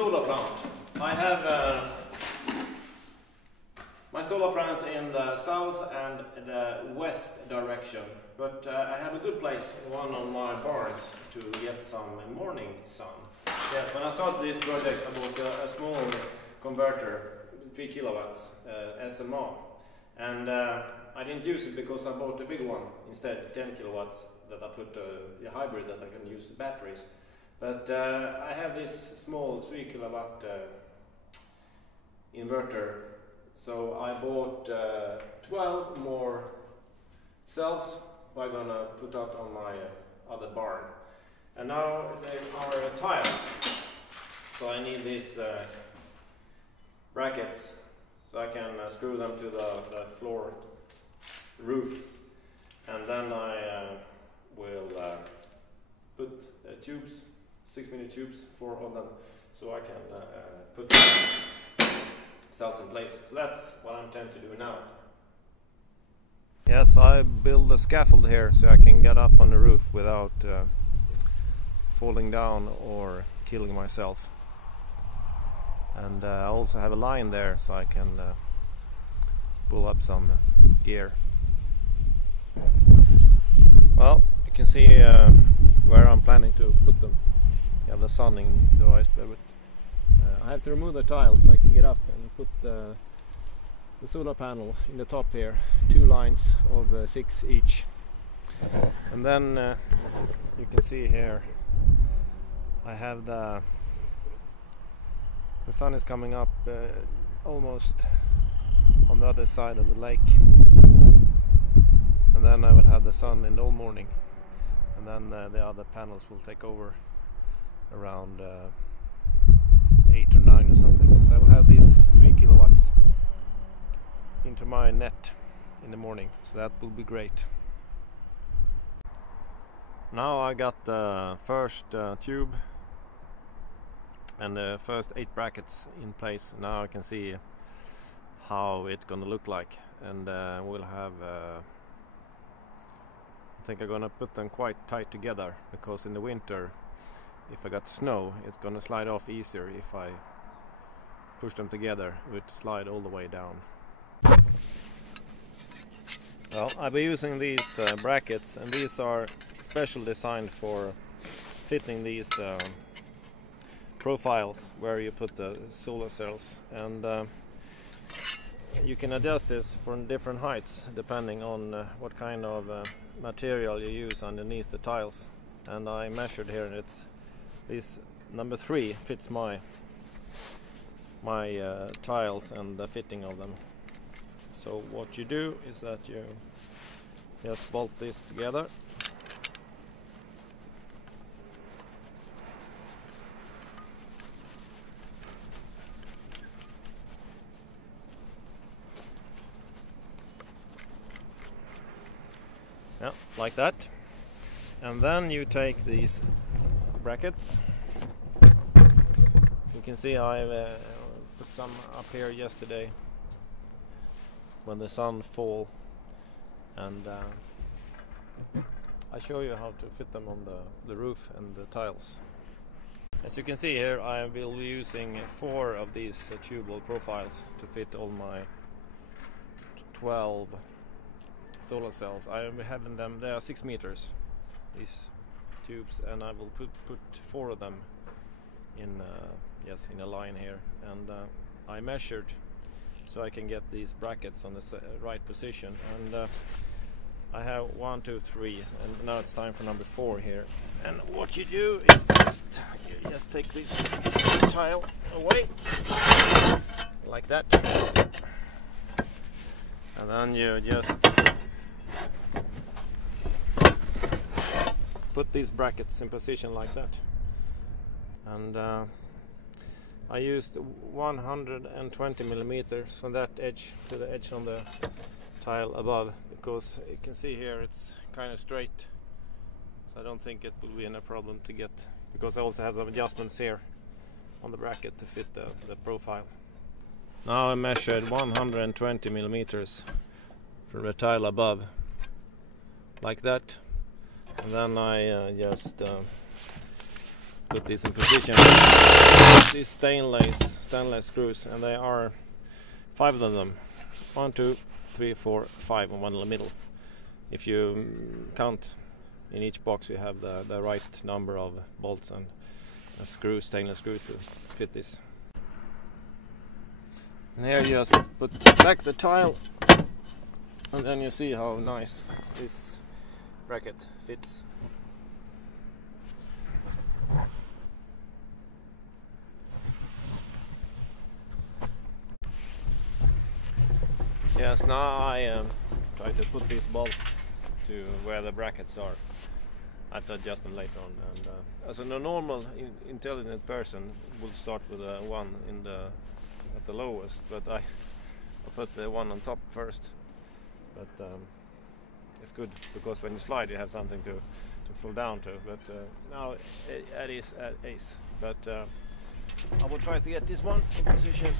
solar plant. I have my solar plant in the south and the west direction, but I have a good place in one of my barns to get some morning sun. Yes, when I started this project I bought a small converter, 3 kilowatts SMA, and I didn't use it because I bought a big one instead, 10 kilowatts, that I put a hybrid that I can use batteries. But I have this small 3 kilowatt inverter, so I bought 12 more cells I'm gonna put out on my other barn. And now they are tiles, so I need these brackets so I can screw them to the floor, roof, and then I will put tubes, 6mm tubes, 4 of them, so I can put the cells in place. So that's what I intend to do now. Yes, I build a scaffold here so I can get up on the roof without falling down or killing myself. And I also have a line there so I can pull up some gear. Well, you can see where I'm planning to put them. You have the sun in the right spot. I have to remove the tiles so I can get up and put the solar panel in the top here. 2 lines of 6 each. And then you can see here I have the sun is coming up almost on the other side of the lake, and then I will have the sun in all morning, and then the other panels will take over around 8 or 9 or something. So I will have these 3 kilowatts into my net in the morning, so that will be great. Now I got the first tube and the first 8 brackets in place. Now I can see how it's gonna look like, and we'll have I think I'm gonna put them quite tight together, because in the winter if I got snow it's gonna slide off easier. If I push them together it would slide all the way down. Well, I'll be using these brackets, and these are special designed for fitting these profiles where you put the solar cells, and you can adjust this from different heights depending on what kind of material you use underneath the tiles. And I measured here, and it's this number 3 fits my tiles and the fitting of them. So what you do is that you just bolt this together. Yeah, like that. And then you take these brackets. You can see I put some up here yesterday when the sun fall, and I show you how to fit them on the roof and the tiles. As you can see here, I will be using 4 of these tubal profiles to fit all my 12 solar cells. I am having them, they are 6 meters, these tubes, and I will put 4 of them in in a line here, and I measured so I can get these brackets on the right position, and I have 1, 2, 3, and now it's time for number 4 here. And what you do is you just take this tile away like that, and then you just put these brackets in position like that. And I used 120 millimeters from that edge to the edge on the tile above, because you can see here it's kind of straight, so I don't think it will be any problem to get, because I also have some adjustments here on the bracket to fit the profile. Now I measured 120 millimeters from the tile above like that, and then I just put this in position. These stainless screws, and they are 5 of them. 1, 2, 3, 4, 5, and 1 in the middle. If you count in each box, you have the right number of bolts and screws, stainless screws, to fit this. And here you just put back the tile, and then you see how nice this bracket fits. Yes, now I try to put these bolts to where the brackets are. I have to adjust them later on. And as a normal intelligent person would start with a 1 at the lowest, but I put the 1 on top first. But it's good because when you slide, you have something to fall down to. But now it is at ace. But I will try to get this one in position.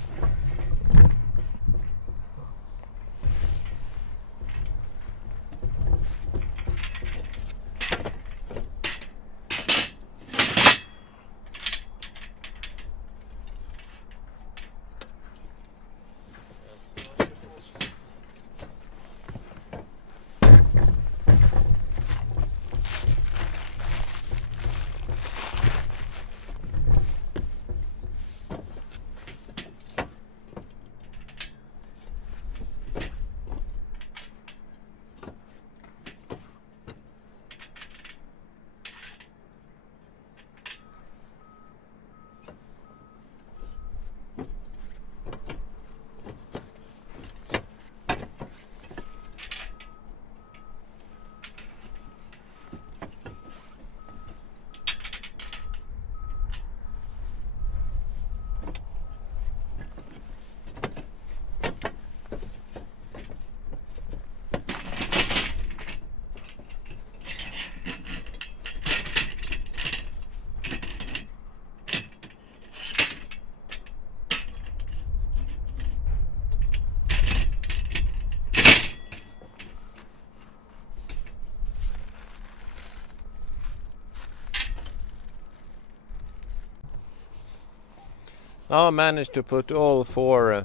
Now I managed to put all 4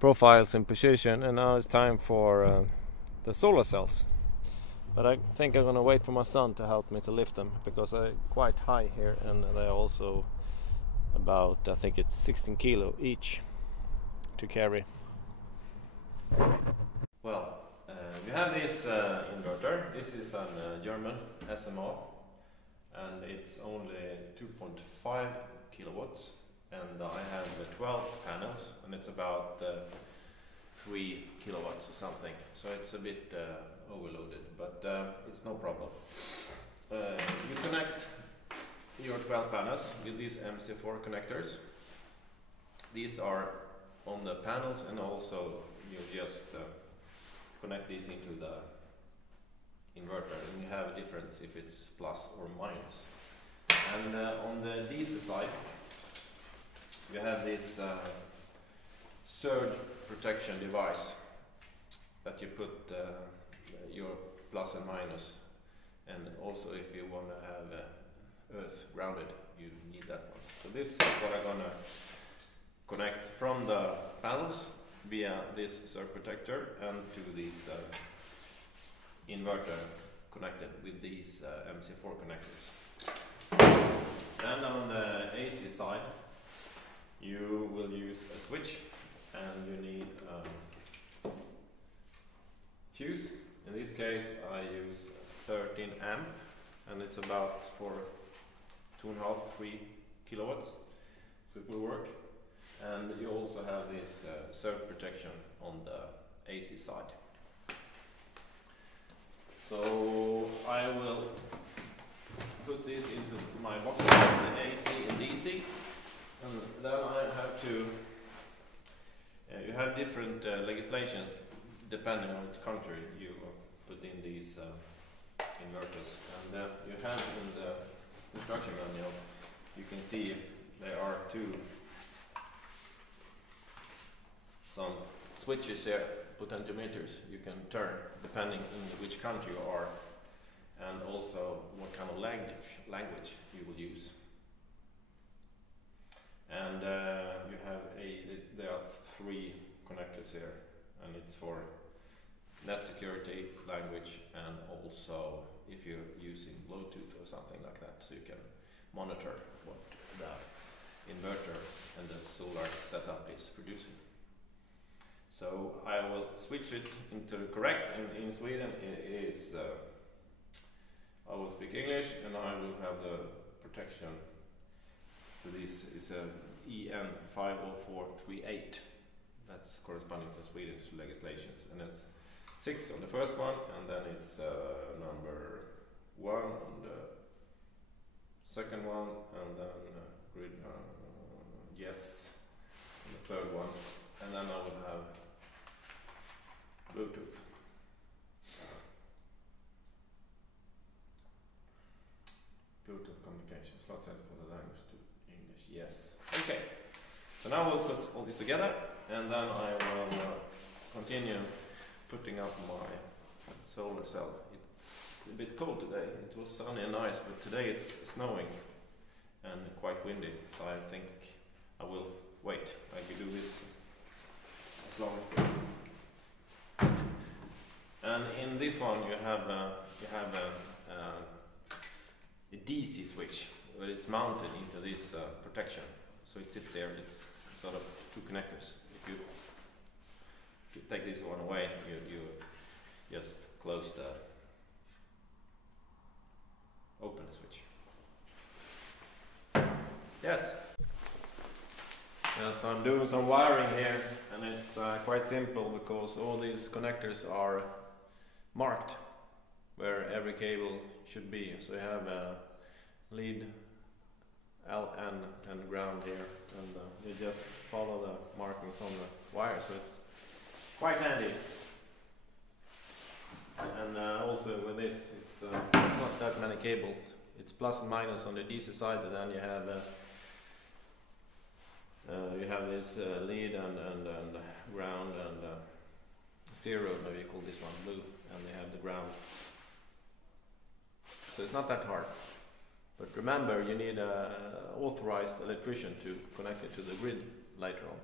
profiles in position, and now it's time for the solar cells. But I think I'm gonna wait for my son to help me to lift them, because they're quite high here, and they're also about, I think it's 16 kilo each to carry. Well, we have this inverter. This is a German SMR, and it's only 2.5 kilowatts. And I have 12 panels, and it's about 3 kilowatts or something, so it's a bit overloaded, but it's no problem. You connect your 12 panels with these MC4 connectors. These are on the panels, and also you just connect these into the inverter, and you have a difference if it's plus or minus. And on the DC side, you have this surge protection device that you put your plus and minus, and also if you want to have earth grounded, you need that one. So this is what I'm gonna connect from the panels via this surge protector and to this inverter connected with these MC4 connectors. Then on the AC side, you will use a switch, and you need a fuse. In this case I use 13 amp, and it's about for 2.5–3 kilowatts, so it will work. And you also have this surge protection on the AC side. So I will put this into my box, the AC and DC. And then I have to, you have different legislations depending on which country you put in these inverters. And you have in the instruction manual, you can see there are some switches here, potentiometers you can turn depending on which country you are, and also what kind of language you will use. And you have there are 3 connectors here, and it's for net security, language, and also if you're using Bluetooth or something like that, so you can monitor what the inverter and the solar setup is producing. So I will switch it into the correct, and in Sweden it is I will speak English, and I will have the protection. So this is a EN 50438. That's corresponding to Swedish legislations, and it's 6 on the first one, and then it's number 1 on the second one, and then grid yes on the third one, and then I will have Bluetooth. Bluetooth communication, slot set for the language to English, yes. Okay, so now we'll put all this together, and then I will continue putting up my solar cell. It's a bit cold today. It was sunny and nice, but today it's snowing and quite windy, so I think I will wait. I can do this as long as. And in this one you have a DC switch, but it's mounted into this protection, so it sits there. It's sort of 2 connectors. If you take this one away, you just close the open the switch. Yes. Yeah, so I'm doing some wiring here, and it's quite simple because all these connectors are marked where every cable should be. So you have a lead, LN, and ground here, and you just follow the markings on the wire, so it's quite handy. And also with this, it's not that many cables. It's plus and minus on the DC side, and then you have this lead and ground and 0, maybe you call this one blue, and they have the ground. So it's not that hard. But remember, you need an authorized electrician to connect it to the grid later on.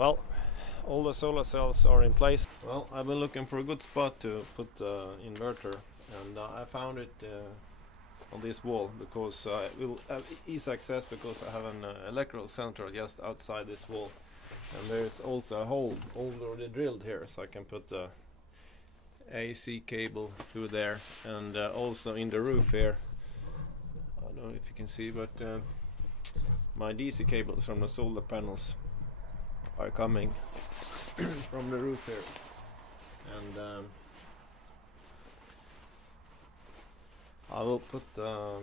Well, all the solar cells are in place. Well, I've been looking for a good spot to put the inverter, and I found it on this wall because I will have easy access because I have an electrical center just outside this wall, and there is also a hole already drilled here, so I can put the AC cable through there, and also in the roof here. I don't know if you can see, but my DC cables from the solar panels are coming from the roof here, and I will put the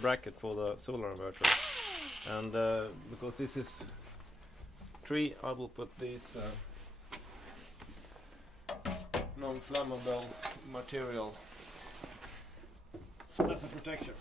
bracket for the solar inverter, and because this is tree, I will put these non-flammable material as a protection.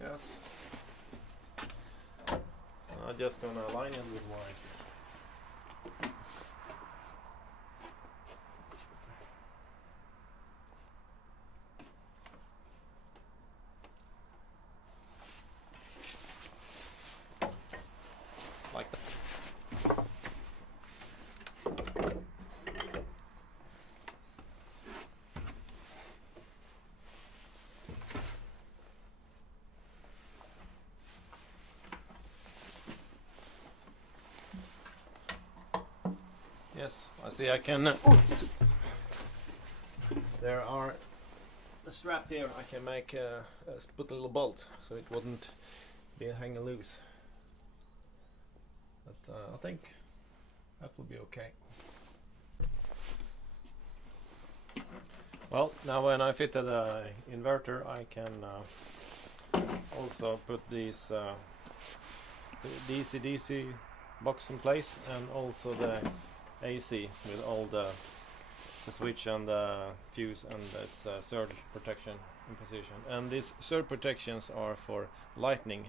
Yes. I'm just gonna align it with my like that. Yes, I see I can there are a strap here. I can make put a little bolt so it wouldn't be hanging loose, but I think that will be okay. Well, now when I fitted the inverter, I can also put these DC box in place, and also the AC with all the switch and the fuse and this surge protection in position. And these surge protections are for lightning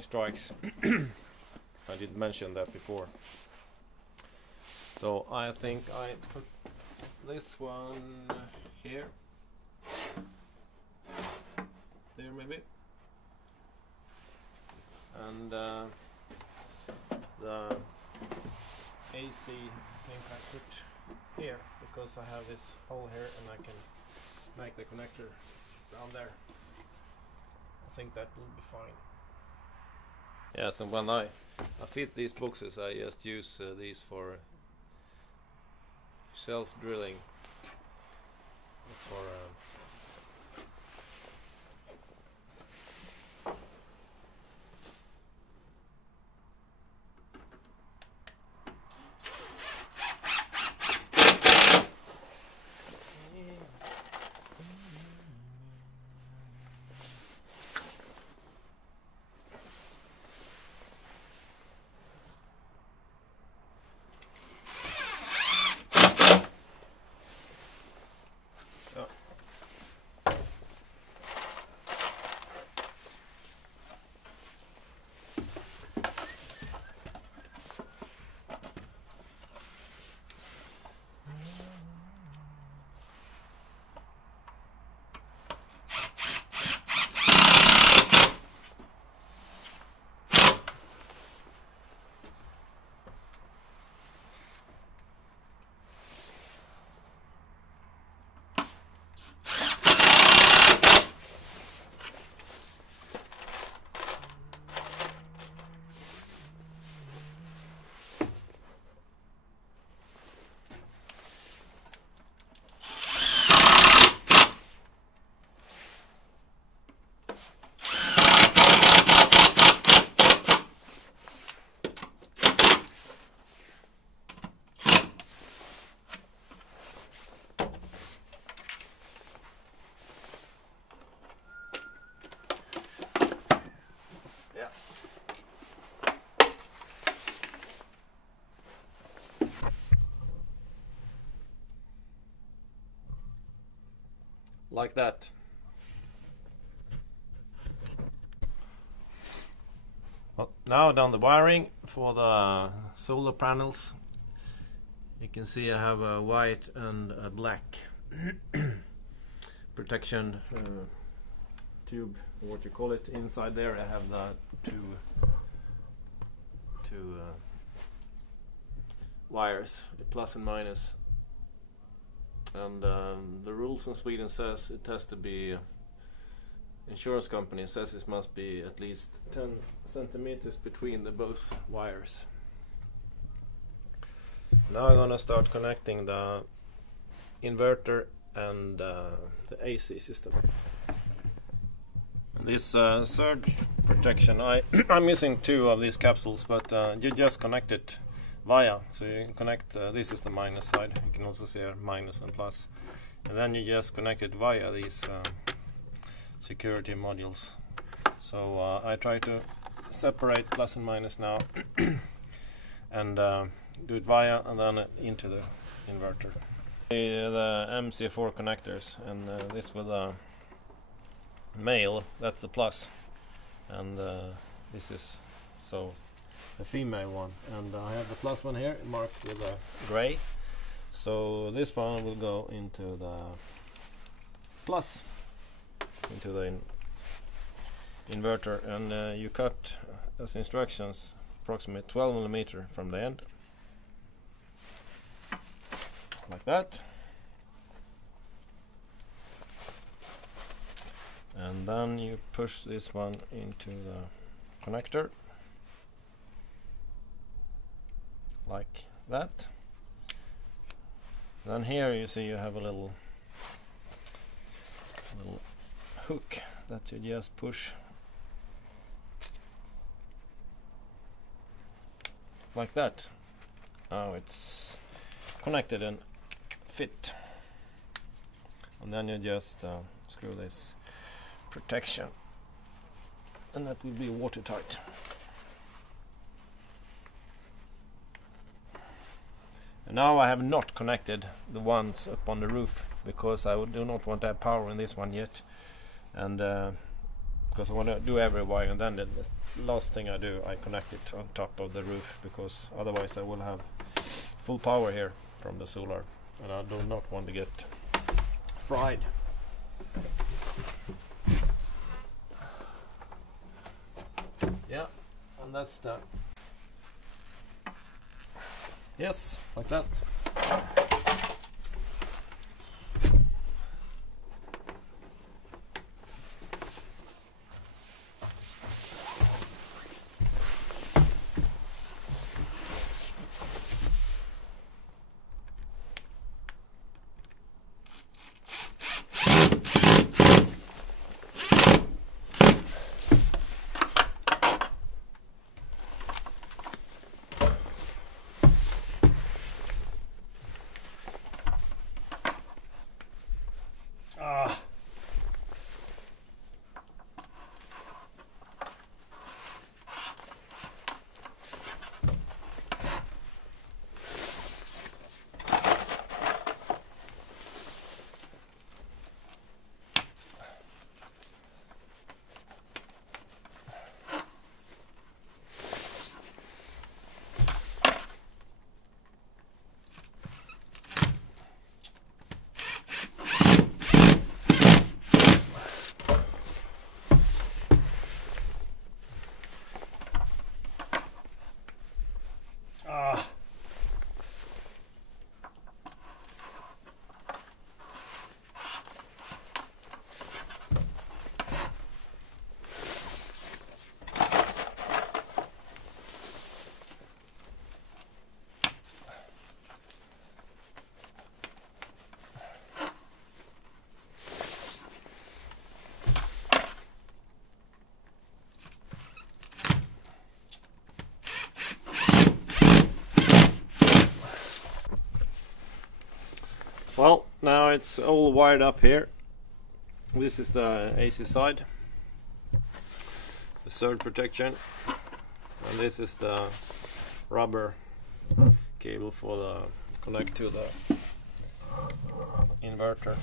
strikes. I didn't mention that before. So I think I put this one here, there maybe, and the AC I think I put here because I have this hole here and I can make the connector down there. I think that will be fine. Yes, and when I fit these boxes, I just use these for self-drilling. It's for like that. Now done the wiring for the solar panels. You can see I have a white and a black protection tube, or what you call it. Inside there I have the two wires, the plus and minus. And the rules in Sweden says it has to be, insurance company says it must be at least 10 centimeters between the both wires. Now I'm gonna start connecting the inverter and the AC system. And this surge protection, I'm using 2 of these capsules, but you just connect it via, so you can connect, this is the minus side, you can also see here minus and plus, and then you just connect it via these security modules. So I try to separate plus and minus now and do it via and then into the inverter. The MC4 connectors, and this with a male, that's the plus, and this is so the female one, and I have the plus one here marked with a gray, so this one will go into the plus, into the inverter, and you cut as instructions approximately 12 millimeter from the end, like that, and then you push this one into the connector like that. Then here you see you have a little hook that you just push like that. Now it's connected and fit, and then you just screw this protection, and that will be watertight. And now I have not connected the ones up on the roof, because I do not want to have power in this one yet, and because I want to do every wire, and then the last thing I do, I connect it on top of the roof, because otherwise I will have full power here from the solar, and I do not want to get fried. Yeah, and that's that. Yes, like that. Well, now it's all wired up here. This is the AC side, the surge protection, and this is the rubber cable for the connect to the inverter.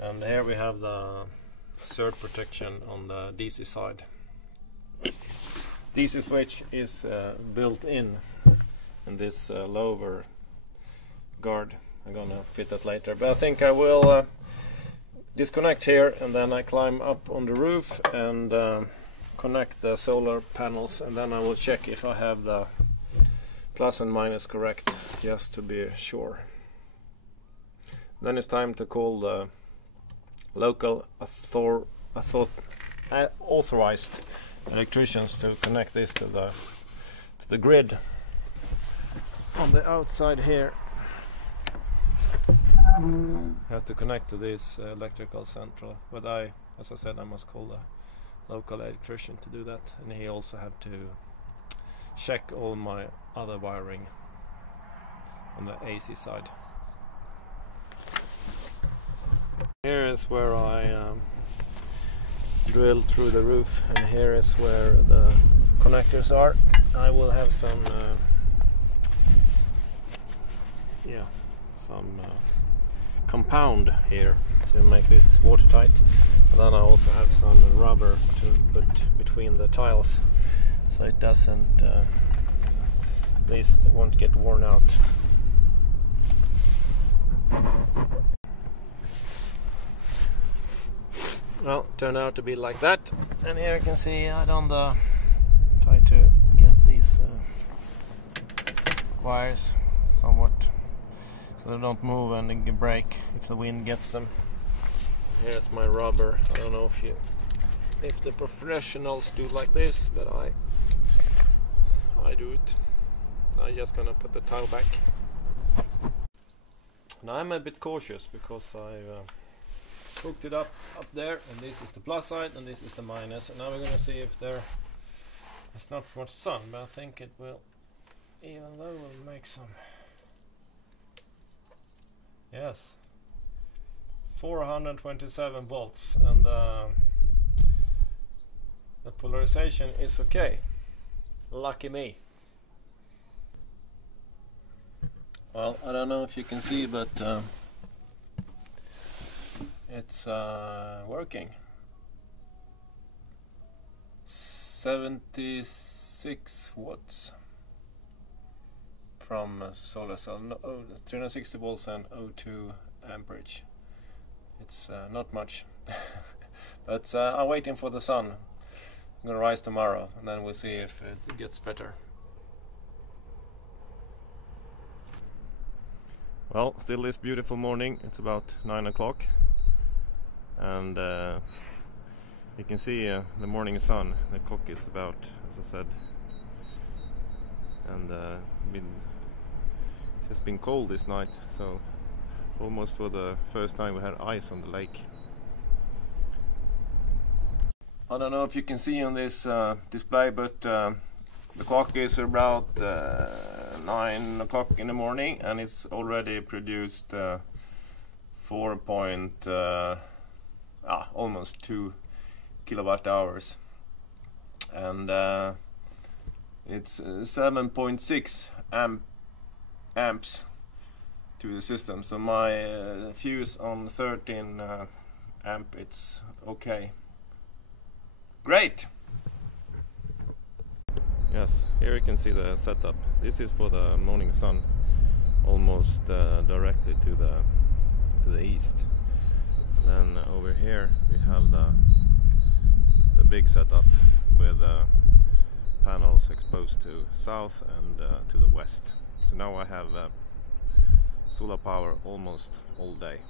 And here we have the surge protection on the DC side. DC switch is built in this lower guard. I'm gonna fit that later, but I think I will disconnect here and then I climb up on the roof and connect the solar panels, and then I will check if I have the plus and minus correct, just to be sure. Then it's time to call the local authorized electricians to connect this to the grid on the outside here. I have to connect to this electrical central, but as I said, I must call the local electrician to do that, and he also have to check all my other wiring on the AC side. Here is where I drilled through the roof, and here is where the connectors are. I will have some compound here to make this watertight, and then I also have some rubber to put between the tiles so it doesn't at least won't get worn out. Well, turned out to be like that, and here you can see I done the try to get these wires somewhat so they don't move and they break if the wind gets them. Here's my rubber. I don't know if the professionals do like this, but I do it. I'm just gonna put the tile back. Now I'm a bit cautious because I've hooked it up there, and this is the plus side and this is the minus, and now we're gonna see if there's not much sun, but I think it will, even though we'll make some. Yes, 427 volts, and the polarization is okay. Lucky me. Well, I don't know if you can see, but it's working. 76 watts from solar cell, 360 volts and 0.2 amperage. It's not much, but I'm waiting for the sun. I'm gonna rise tomorrow, and then we'll see if it gets better. Well, still this beautiful morning. It's about 9 o'clock, and you can see the morning sun. The clock is about, as I said, and it has been cold this night, so almost for the first time we had ice on the lake. I don't know if you can see on this display, but the clock is about 9 o'clock in the morning, and it's already produced almost 2 kilowatt hours, and it's 7.6 amps to the system. So my fuse on 13 amp, it's okay. Great. Yes, here you can see the setup. This is for the morning sun, almost directly to the east. Then over here we have the big setup with panels exposed to south and to the west. So now I have solar power almost all day.